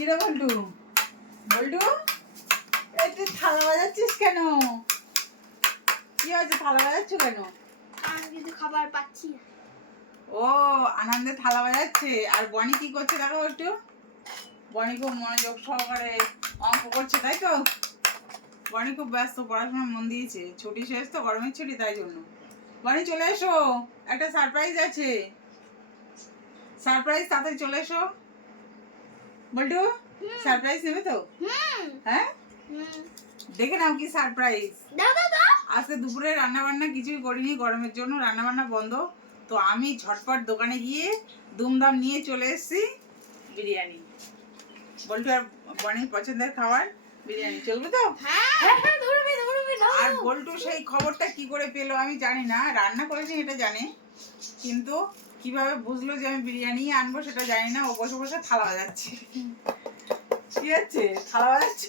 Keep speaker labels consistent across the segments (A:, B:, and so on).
A: কিরে বল্টু? বল্টু? এই তুই থালা বাজাচ্ছিস কেন? কি হয়েছে থালা বাজাচ্ছ কেন?
B: আমি কিছু খাবার পাচ্ছি না।
A: ও আনন্দে থালা বাজাচ্ছে। আর বনি কি করছে দেখো একটু বনি খুব মনোযোগ সহকারে অঙ্ক করছে তাই তো? বনি খুব ব্যস্ত পড়াশোনা মন দিয়েছে। ছুটি শেষ তো গরমের ছুটি তাই জন্য। বনি চলে এসো। একটা সারপ্রাইজ আছে। সারপ্রাইজ তাড়াতাড়ি চলে এসো। বল্টু সারপ্রাইজ নেবে তো? হ্যাঁ? দেখে নাও কি সারপ্রাইজ আজকে দুপুরে রান্না বান্না কিছুই করিনি গরমের জন্য রান্না বান্না বন্ধ। তো আমি ঝটপট দোকানে গিয়ে দুমদাম নিয়ে চলে এসেছি বিরিয়ানি। বল্টু আর বনির পছন্দের খাবার বিরিয়ানি। চলবে তো?
B: হ্যাঁ। হ্যাঁ? দাও
A: আর বল্টু সেই খবরটা কি করে পেল আমি জানি না। রান্না করেছি এটা জানে। কিন্তু কীভাবে বুঝলো যে আমি বিরিয়ানি আনব সেটা জানি না ও বসে বসে থালা বাজাচ্ছে। কি আছে থালা বাজাচ্ছ?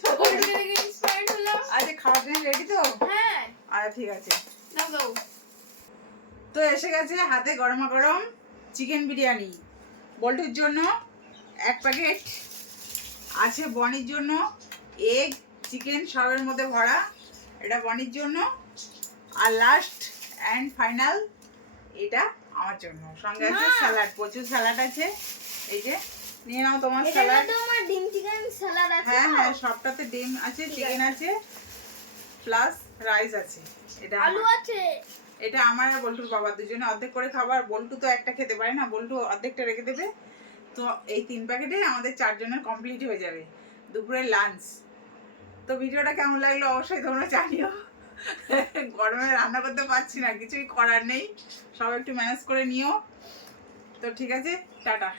A: আচ্ছা খাওয়ার জন্য রেডি তো?
B: হ্যাঁ।
A: আচ্ছা ঠিক আছে। তো এসে গেছে হাতে গরমা গরম চিকেন বিরিয়ানি। বল্টুর জন্য এক প্যাকেট আছে বনির জন্য এগ চিকেন সবের মধ্যে ভরা। এটা বনির জন্য। আর লাস্ট অ্যান্ড ফাইনাল এটা আমার জন্য। সঙ্গে আছে স্যালাড প্রচুর স্যালাড আছে। এই যে নিয়ে নাও তোমার স্যালাড।
B: আমার ডিম চিকেন স্যালাড আছে
A: হ্যাঁ হ্যাঁ সবটাতে ডিম আছে চিকেন আছে। প্লাস রাইস আছে। এটা।
B: আলু আছে।
A: এটা আমার আর বল্টুর বাবা দুজনে অর্ধেক করে খাবার। বল্টু তো একটা খেতে পারে না বল্টু অর্ধেকটা রেখে দেবে। তো এই তিন প্যাকেটে আমাদের চারজনের কমপ্লিট হয়ে যাবে। দুপুরের লাঞ্চ তো ভিডিওটা কেমন লাগল? অবশ্যই তোমরা জানিও। গরমে রান্না করতে পারছি না, কিছুই করার নেই। সব একটু ম্যানেজ করে নিও। তো ঠিক আছে, টাটা।